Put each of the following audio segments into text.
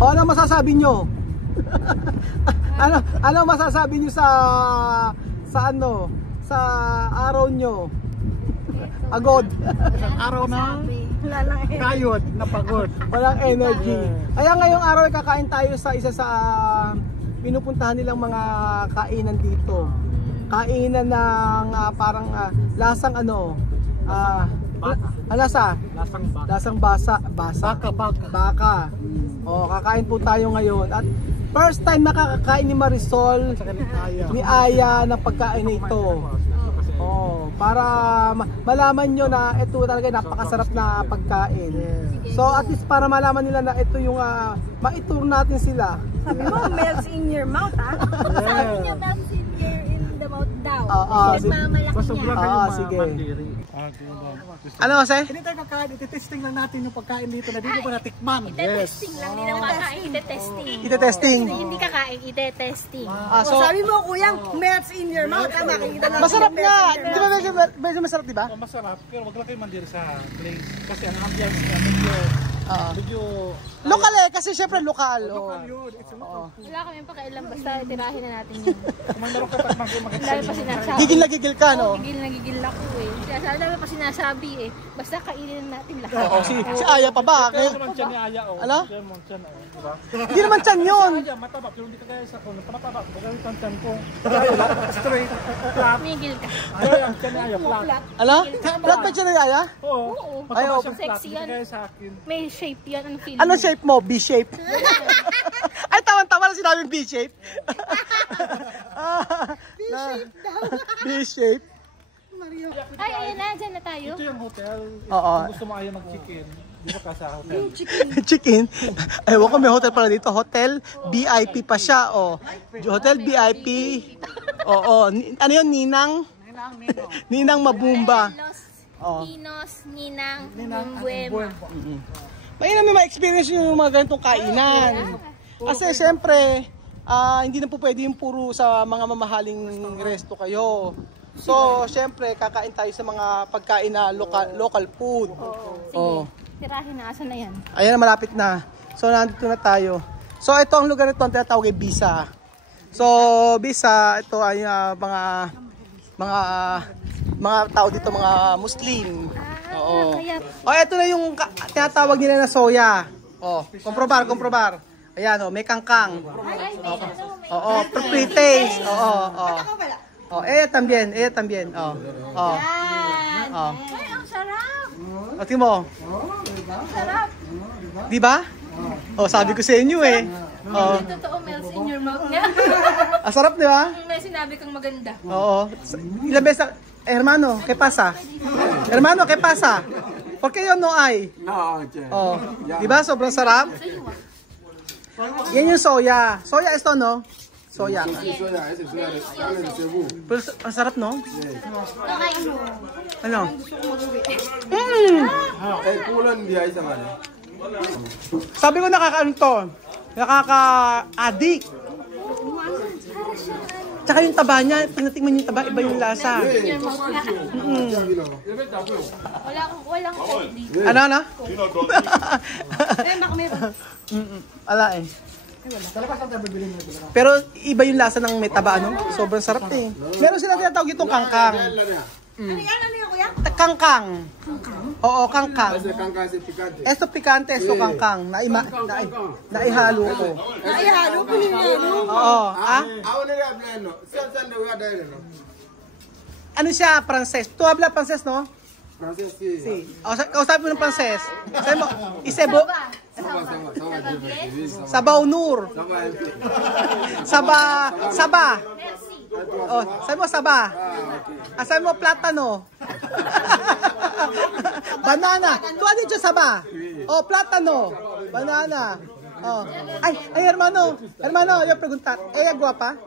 O ano masasabi nyo? ano masasabi nyo sa ano? Sa araw nyo? Agod. Araw na kayod, napagod. Walang energy. Kaya ngayong araw ay kakain tayo sa isa sa pinupuntahan nilang mga kainan dito. Kainan ng parang lasang ano? Lasa? Lasang baka. O, kakain po tayo ngayon. At first time makakakain ni Marisol, ni Aya ng pagkain nito. Oh, para malaman nyo na ito talaga napakasarap na pagkain. So at least para malaman nila na ito yung ma-tour natin sila. Sabi mo, melts in your mouth, ha? Sabi niya, melts in the mouth daw. Sige. Ano kasi? Hindi tayo kakain, iti-testing lang natin yung pagkain dito na dito pa natikman. Ite-testing lang, hindi naman kakain, ite-testing. Ite-testing. Hindi kakain, ite-testing. So sabi mo, kuyang, melts in your mouth. Makikita na masarap nga. Di ba medyo masarap, di ba? Masarap, pero wag lang kayo mandiri sa place. Kasi ang ambiance niya, medyo lokal kasi syempre lokal. lokal yun. It's local. wala kami pakailan, basta tirahin na natin yun. Kumandaro ka pag mag-makita. Dami pa sinasabi. Gigil na gigil ka, no? Gigil ako eh. Kaya dami pa sinasabi eh. Basta kainin na natin lahat. Oo, si Aya pa ba? Kaya naman siya ni Aya, oh. Ala? Kaya naman siya, diba? Hindi naman tiyan yun. Aya, mataba, pero hindi ka gaya sa kung mataba. Bagay ang tiyan ko. Straight, flat. Migil ka. Aya, ang tiyan ni Aya, flat. Ala? Flat ba siya na Aya? Oo. Oo. Mataba Ay, siyang flat, sexy hindi yan. ka gaya sa akin. May shape yan. Ano feeling? Ano shape mo? B-shape? Ay, tawan-tawa na sinabing B-shape. B-shape daw. B-shape. Ay, ayun na. Dyan na tayo. Ito yung hotel. Oo. Kung gusto mo Aya mag-chicken, dito ka sa hotel. Chicken. Ewan ko, may hotel pala dito. Hotel VIP pa siya. Oh. Hotel VIP. Oo. Ano yun? Ninang? Ninang Mabumba. Oh. Pinos, Ninang, Bumbuema. May namin ma-experience yung mga ganitong kainan. Kasi syempre, hindi na po pwede yung puro sa mga mamahaling resto kayo. So, syempre, kakain tayo sa mga pagkain na local food. Sige. Tirahin na. Asan na yan? Ayan, malapit na. So, nandito na tayo. So, ito ang lugar nito, ang tinatawag ay Bisa. So, Bisa, ito ay mga tao dito, mga Muslim. Oo. Oh, ito na yung tinatawag nila na soya. Oh, komprobar. Ayan, may kangkang. Oo, pre-taste. Oo. Oh, también. Oh. Oh. Ay, ang sarap! O, tingin mo. Ang sarap! Di ba? Oh, sabi ko sa inyo eh. Oh. Totoo, melts in your mouth nga. Ang sarap, di ba? May sinabi kang maganda. Oo. Ilang beses na... hermano, ¿qué pasa? Hermano, ¿qué pasa? ¿Por qué yo no hay? No, Oh, di ba? Sobrang sarap. Yan yung soya. Soya ito, no? Soya. Pero ang sarap, no? Ano? Sabi ko nakakaano to. Nakaka-addict. Tsaka yung taba niya, tinatingnan yung taba, iba yung lasa. Walang dito. Ano? Ala eh. Pero iba yung lasa ng may taba, no? Sobrang sarap eh. Meron sila tinatawag itong kangkang. Ano yan, kuya? Kangkang. Oo, kangkang. Esto picante, esto kangkang. Naihalo ko. Naihalo ko hinalo. Oo. Ano siya, Pranses? Tu habla Pranses, no? Francés, Sí. O sabi mo ng Pranses. Sabi mo, Isebo. Sabaw Nur. Saba. Oh, sabi mo saba. Sabi mo platano. Banana. Tuwa din siya saba. Oh, platano. Banana. Oh. Ay, hermano. Hermano, yo preguntar. Ella guapa?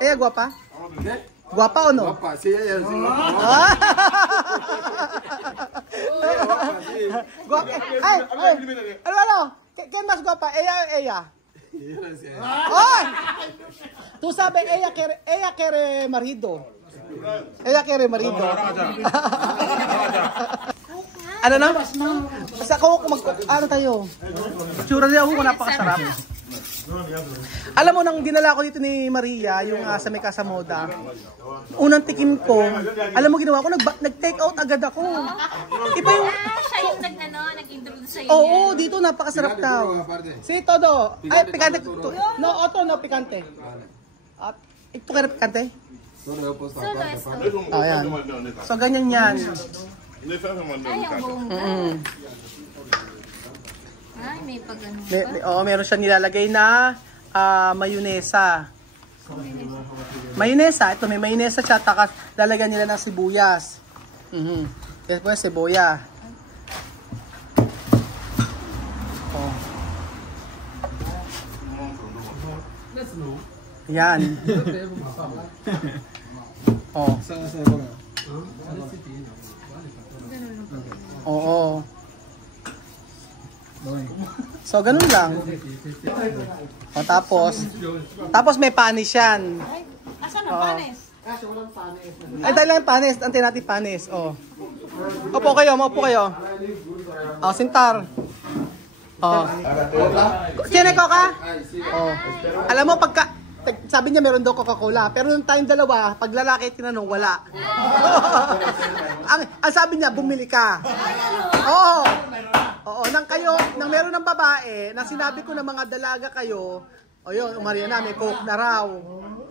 Ella guapa? Guapa o no? Guapa, sí, ella sí. Guapa. Ay, hermano. ¿Quién más guapa? ¿Ella o ella? ¡Ay! Tú sabes, ella quiere marido. Ella quiere marido. Ano na? Basta ako, ano tayo? Tsura niya ako kung napakasarap. Alam mo, nang dinala ko dito ni Maria, yung sa may Casamoda, unang tikim ko, alam mo ginawa ko, nag-take out agad ako. Iba yung... Siya yung nag-introduce sa'yo. Oo, dito napakasarap daw. Si Todo. Ay, pikante. No, Otto, no, pikante. At, ito kaya pikante? Solo esto. Oh, yan. So, ganyan yan. Ay, ang bongga. Ay, may pag-ano pa. Meron siya nilalagay na mayonesa. Mayonesa, ito may mayonesa siya, takas lalagyan nila ng sibuyas. Después cebolla. Oh. Yan. Oh. Oo. So, ganun lang. O, tapos may panis yan. Asan ang panis? Ay, dahil lang yung panis. Antay natin panis. O. Maupo kayo. O, sintar. O. Tiene coca? O. Alam mo, sabi niya meron daw Coca-Cola. Pero nung tayong dalawa, pag lalaki tinanong, wala. ang sabi niya, bumili ka. Oo. Oo, nang meron ng babae, nang sinabi ko na mga dalaga kayo, o yun, Mariana, may Coke na raw.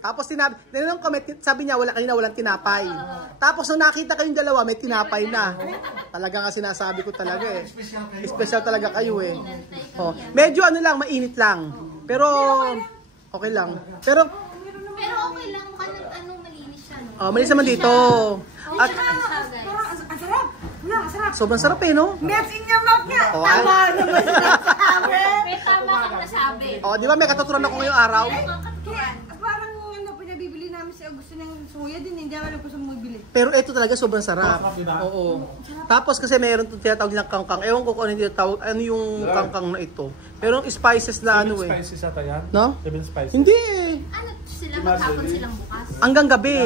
Tapos tinanong ko, sabi niya, walang tinapay. Tapos nung nakita kayong dalawa, may tinapay na. Talaga nga sinasabi ko talaga eh. Special talaga kayo eh. Oh, medyo ano lang, mainit lang. Pero, okay lang. Pero okay lang. Mukhang malinis siya, no? oh, malinis naman dito. At, Ang sarap. Sarap. sobrang sarap eh, no? Mets in your mouth nga. Oh, Tama naman sinasabi. May tama kang nasabi. Oh, di ba may katuturan ako ngayong araw? Parang pinabibili namin siya. Gusto niyang suya din. Hindi naman gusto mong bibili. Pero ito talaga sobrang sarap. Oo. Tapos kasi mayroon itong tinatawag nilang kangkang. Ewan ko kung ano yung tinatawag. Ano yung kangkang na ito. Pero yung spices na ano eh. Spices ata yan? No? 7 spices. Hindi eh. Ano sila? Maghapon silang bukas? Hanggang gabi.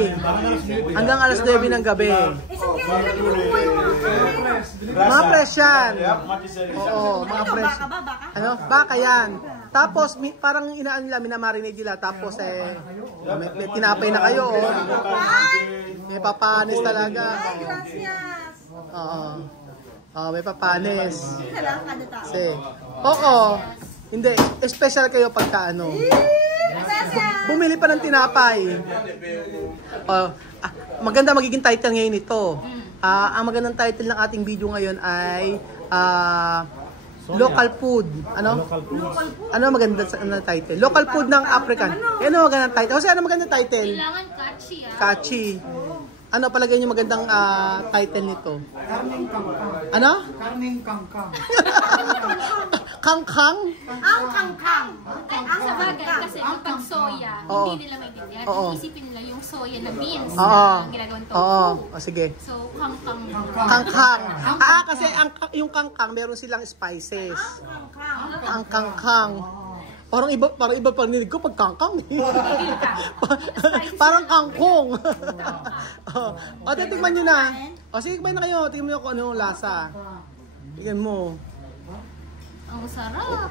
Hanggang alas 9 ng gabi. Isang kaya lagi mo po yung Mga fresh yan. Oo, mga fresh. baka ba? Baka? Ano? Baka yan. Tapos parang inaan nila, minamarinate nila. Tapos may tinapay na kayo. Oh. May papanis talaga. Ay, gracias. Oo. Oh, may papanis. Isa lang kada tao. Kasi, oo. Hindi, special kayo pagka ano. Gracias. Bumili pa ng tinapay. Oh, maganda magiging title ngayon ito. Ang magandang title ng ating video ngayon ay local food. Ano? Ano magandang title? Local food ng African. Ano magandang title? Kasi ano magandang title? Kailangan catchy, ah. Catchy. Ano palagay niyo magandang title nito? Karning kangkang. Ano? Karning kangkang. Kangkang? Ang kangkang. Ang sa bagay, kasi pag soya, Oo. hindi nila maintindihan. Oo. Isipin nila yung soya na beans Oo. na ginagawang tofu. Oo. Sige. So, kangkang. Kangkang. Kasi yung kangkang meron silang spices. Ang kangkang. Parang iba pag nilig ko pag kangkang. Parang kangkong. O, titigman nyo na. O, sige, kumain na kayo. Tingnan mo kung ano yung lasa. Tingnan mo. Ang sarap.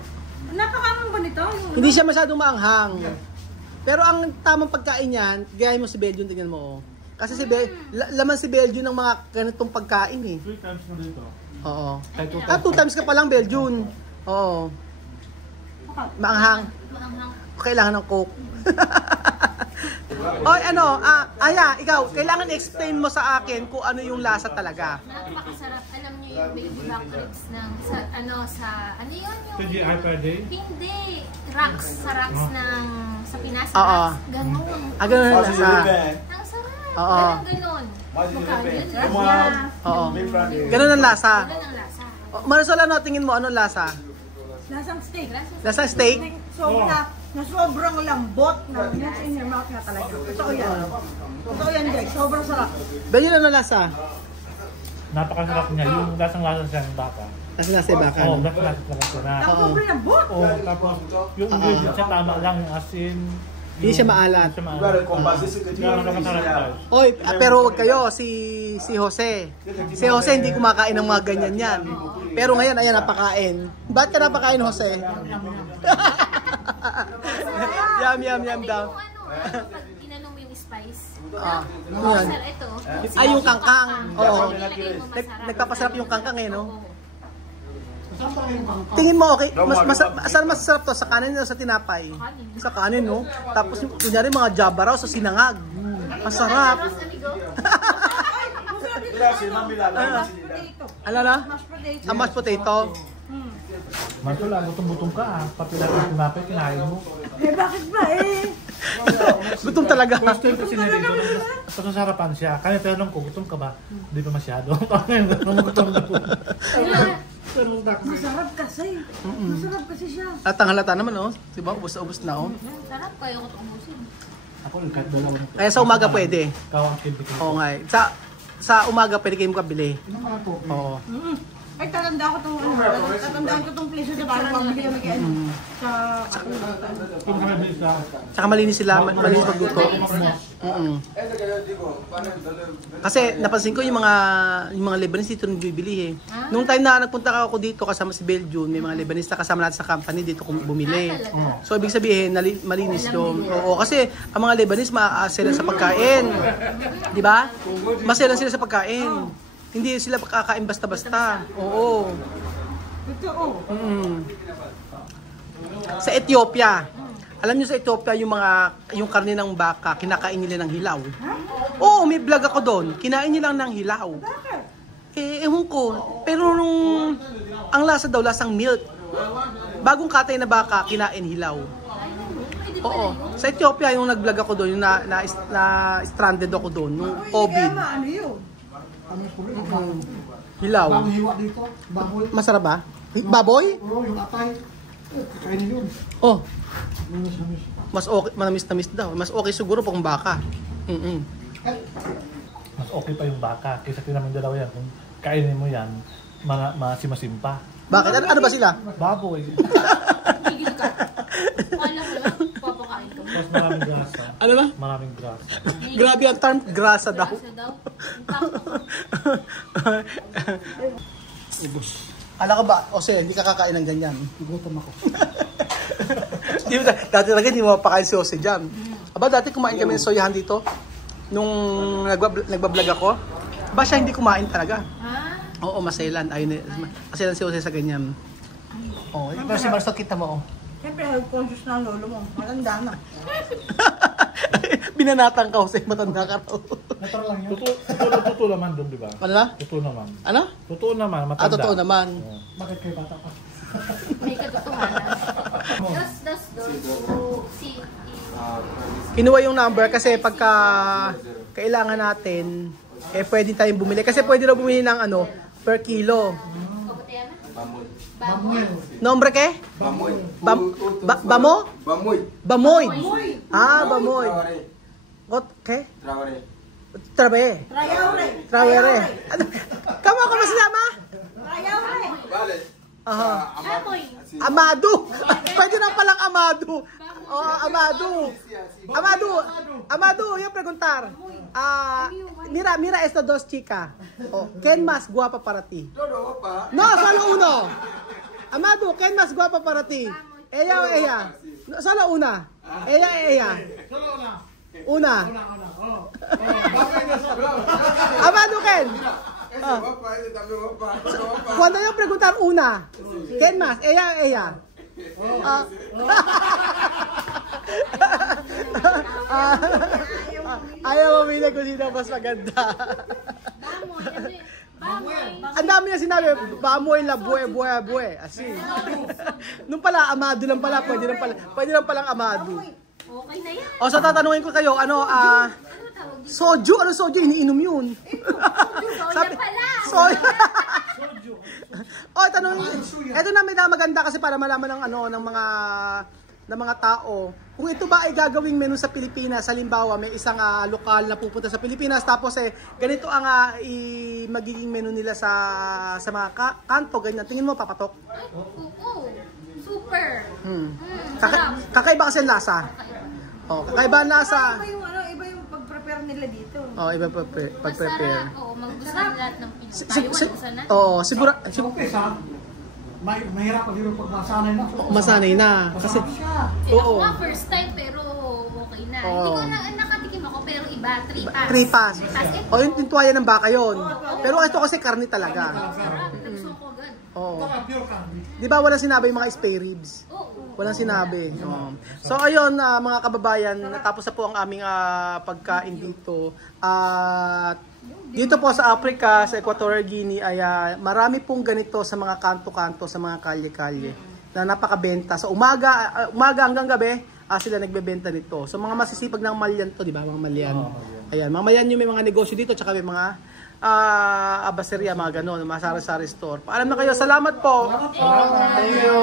Napakamang ba nito? Hindi siya masyadong maanghang. Pero ang tamang pagkain niyan, gayahin mo si Belgium, tingnan mo. Kasi laman si Belgium ng mga ganitong pagkain eh. 3 times mo dito. Oo. 2 times ka pa lang Belgium. Oo. Maanghang. Kailangan ng Coke. Oy, ano, ikaw, kailangan explain mo sa akin kung ano yung lasa talaga. Napakasarap. Alam niyo yung baby back ribs ng, ano yun yung... TGI per day? Hindi. Rocks. Sa rocks ng, sa Pinas. Oo. Ganon. Ganun ang lasa. Ang sarap. Oo. Ganon. Oo. Ganun ang lasa. Ganon ang lasa. Marisol, ano, tingin mo, anong lasa? Lasang steak. Lasa steak? Sobrang lambot na nuts in your mouth nga talaga. Totoo yan. Totoo yan, guys. Sobrang sarap. Ganyan ano lasa? Napakasarap niya. Yung lasang-lasa siya ng baka. Lasa yung baka. Oo, lasa-lasa talaga siya na. Sobrang lambot. Oo, tapos yung ingredients siya tama lang. Yung asin, Hindi siya maalat. Kaya naman masarap guys. Oy, pero wag kayo, si Jose. Si Jose hindi kumakain ng mga ganyan yan. Pero ngayon, ayan, napakain. Ba't ka napakain, Jose? Yum daw. Pag tinanong mo yung spice. Yan. Ito. Ay, yung kangkang. Oo. Nilagay mo masarap. Nagpapasarap yung kangkang eh, no? Tingin mo, okay? Saan mas masarap to? Sa kanin o sa tinapay? Sa kanin, no? Tapos, kunyari mga jaba raw sa sinangag. Masarap. Ano na? Ang mashed potato. Mantula, butong-butong ka ah. Pati lang yung tinapay, kinain mo. Bakit ba eh? Gutom talaga. First time kasi nilito, pasasarapan siya. Kaya tanong ko, gutom ka ba? Hindi pa masyado. Gutom na po. Masarap kasi. Masarap kasi siya. At ang halata naman, oh. Diba? Ubus na ubus na, oh. Sarap kayo ko ubusin. Ako, kahit dalawa. Kaya sa umaga pwede. Ikaw ang kinti ko. Oo nga eh. Sa umaga pwede kayong kabili. Oo. Ay, tatanda ko itong tatandaan ko itong place na parang mabili kami kaya sa Kung kami isa, Tsaka malinis sila, malinis pagluto. Kasi napansin ko yung mga Lebanese dito nang bibili eh. Nung time na nagpunta ako dito kasama si Belgium, may mga Lebanese na kasama natin sa company dito bumili. So ibig sabihin malinis doon. Oo, kasi ang mga Lebanese maaselan sa pagkain. 'Di ba? Maselan sila sa pagkain. Hindi sila kakain basta-basta. Oo. totoo. Sa Ethiopia. Alam niyo sa Ethiopia yung karne ng baka, kinakain nila ng hilaw. Oo, may vlog ako doon. Kinain nila ng hilaw. Bakit? Ewan ko. Pero ang lasa daw, lasang milk. Bagong katay na baka, kinain hilaw. Oo. Sa Ethiopia, yung nag-vlog ako doon, yung na-stranded ako doon, nung COVID. Ano yun? Hilaw. Hiwa dito, baboy. Masarap ba? Baboy? Oo, yung atay. Kainin yun. Oh, Namis. mas okay, manamis-namis daw. Mas okay siguro pang baka. mas okay pa yung baka. Kaysa tinamin dalawa yan. Kung kainin mo yan, masimasim pa. Bakit? Ano ba sila? Baboy. Gigil ka. Wala ko lang. Papakain ko. Mas maraming grasa. Ano ba? Maraming grasa. Grabe ang term, grasa daw. Kasi daw. Ala ka ba? O sige, hindi ka kakain ng ganyan. Gutom ako. Dati talaga hindi mo mapakain si Jose dyan. Aba, dati kumain kami ng soyahan dito. Nung nagbablog ako. Ba siya hindi kumain talaga. Oo, maselan. Maselan si Jose sa ganyan. Oo, pero si Marcel kita mo. Oh. Siyempre, health conscious na ang lolo mo. Matanda na. Binanatang ka, Jose. Matanda ka raw. Natural lang yun. Totoo naman doon, di ba? Ano na? Totoo naman. Ano? Totoo naman, matanda. Totoo naman. Bakit kayo bata pa? May katotohanan. Das si Kinuha yung number kasi pagka kailangan natin, pwede tayong bumili. Kasi pwede na bumili ng per kilo. Nombre ke? Bamoy. Bamo? Bamoy. Bamoy. Ah, bamoy. Got ke? Traore. Trabe. Trawere. Kamu ako masinama? Vale. Aha. Amoy. Amado. Pwede na palang Amado. Oh, Amado. Amado, yung preguntar. Mira esta dos chica. Oh, ¿quién más guapa para ti? Todo pa. No, solo uno. Amado, ¿quién más guapa para ti? Ella o ella? No, solo una. Ella o ella? Una. Amado, ¿quién? Ese guapa, ese también guapa. Guapa. Cuando yo preguntar una, ¿quién más? ¿Ella o ella? Ayaw mamili kung sino mas maganda. Bamoy. Ang dami niya sinabi, bamoy la buwe. Asin. Nung pala, Amado lang pala. Pwede lang palang Amado. Okay na yan. O, so tatanungin ko kayo, soju? Ano soju? Iniinom yun. Soya pala. Soya. O, tanongin. Ito na may maganda kasi para malaman ng mga tao. Kung ito ba ay gagawing menu sa Pilipinas, halimbawa may isang lokal na pupunta sa Pilipinas tapos ganito ang magiging menu nila sa mga kanto, ganyan. Tingin mo papatok? Oo. Super. Kakaiba kasi ang lasa. Oh, kakaiba nasa. Iba yung pag-prepare nila dito. Oh, iba pag-prepare. Masarap. Oo, magustuhan lahat ng Si- Taiwan. si- Gusto na. Oo, siguro Umpisa, mahirap pag pero pag masanay na. masanay na kasi Masarap siya. Eh, ako Oo. nga, first time, pero okay na. Oo. Hindi ko nakatikim ako, pero iba, 3 pass. 3 pass. 3 pass. O yung tuwaya ng baka yon. Pero ito kasi karne talaga. Sarap. Nagustuhan ko agad. Oo. Baka pure candy. Di ba wala sinabi yung mga spare ribs? Oo. Walang sinabi. Oo. So ayun mga kababayan, natapos na po ang aming pagkain dito. At dito po sa Africa, sa Equatorial Guinea ay marami pong ganito sa mga kanto-kanto, sa mga kalye-kalye na napakabenta. So umaga hanggang gabi sila nagbebenta nito. So mga masisipag ng Malyan to, di ba? Mga Malyan. Ayan, mga Malyan yung may mga negosyo dito, tsaka may mga abaseria, mga ganon, mga sari-sari store. Paalam na kayo. Salamat po. Thank you.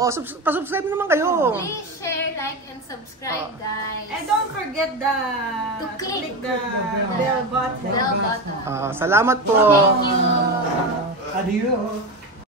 Oh, pa-subscribe naman kayo. Please share, like, and subscribe, guys. And don't forget To click the bell button. Bell button. Salamat po. Thank you. Adios.